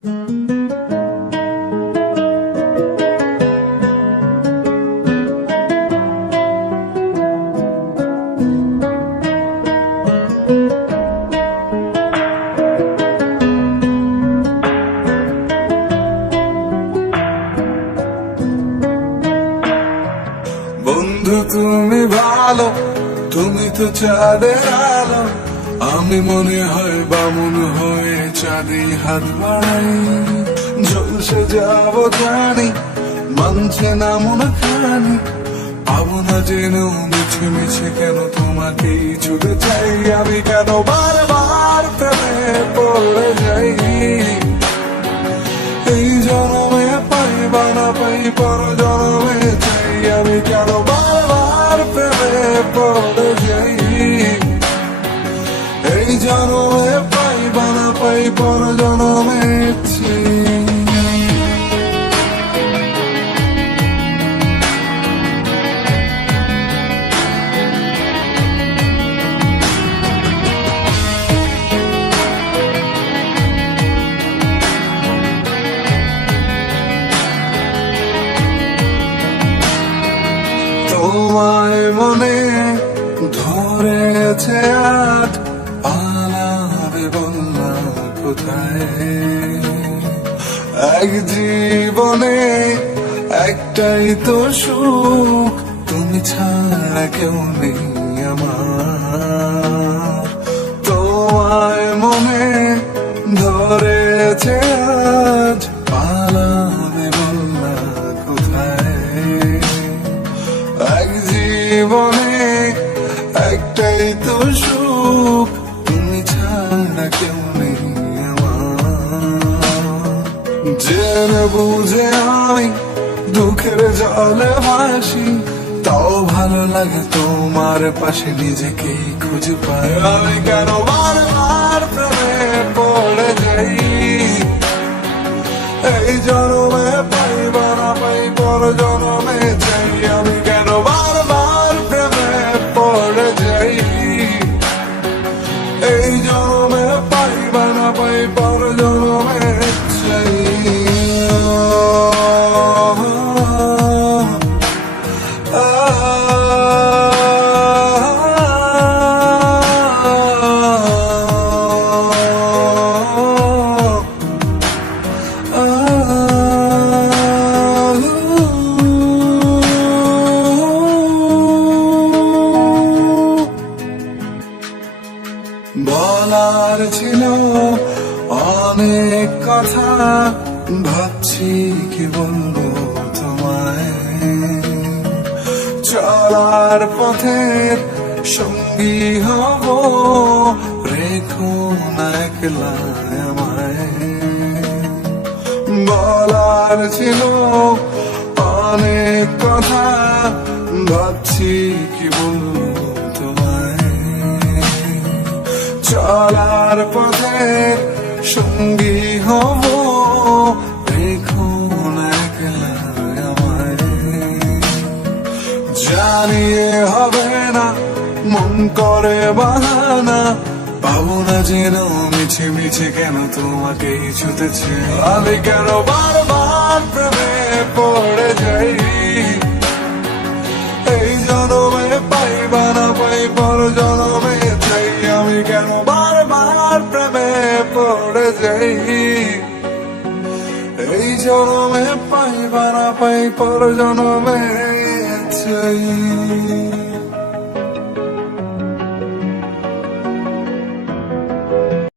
বন্ধু তুমি ভালো, তুমি তো চাঁদের আলো। আমি মনে হয় বামুন হয়ে চাঁদে হাত বাড়াই। ঝলসে যাব জানি, মানছে না মন খানি। পাবো না জেনেও মিছে মিছে কেন তোমাকেই ছুটে চাই। আমি কেন বারবার প্রেমে পড়ে যাই। এই জনমে পাই বা না পাই, পর জনমে চাই। আমি কেন বারবার প্রেমে পড়ে যাই। এই জনমে পাই বা না পাই, পর জনমে চাই। তোমায় মনে ধরেছে আজ, পালাবে বলনা কোথায়। এক জীবনে একটাই তো সুখ, তুমি ছাড়া কেউ নেই আমার। তোমায় মনে ধরেছে আজ, পালাবে বলনা কোথায়। এক জীবনে একটাই তো সুখ, তুমি ছাড়া কেউ নেই আমার। জেনে বুঝে আমি দুঃখের জলে ভাসি, তাও ভালো লাগে তোমার পাশে নিজেকে খুঁজে পাই। আমি কেন বারবার প্রেমে পড়ে যাই। এই জনমে পাই বা না পাই, পর জনমে চাই। আমি কেন বারবার প্রেমে পড়ে যাই। এই জনমে পাই বা না পাই, পর জনমে চাই। বলার ছিল অনেক কথা, ভাবছি কি বলবো তোমায়। চলার পথের সঙ্গী হব, রেখো না একলা আমায়। বলার ছিল অনেক কথা, ভাবছি কি বলবো তোমায়। চলার পথে সঙ্গী হব, রেখো না একলা আমায়। জানিয়ে হবে না, মন করে বাহানা। পাবো না যেন মিছে মিছে কেন তোমাকেই ছুটেছে। আমি কেন বারবার প্রেমে পড়ে যাই। এই জনমে পাই বা না পাই, পর জনমে চাই। আমি কেন বারবার প্রেমে পড়ে যাই। এই জনমে পাই বা না পাই, পর জনমে চাই।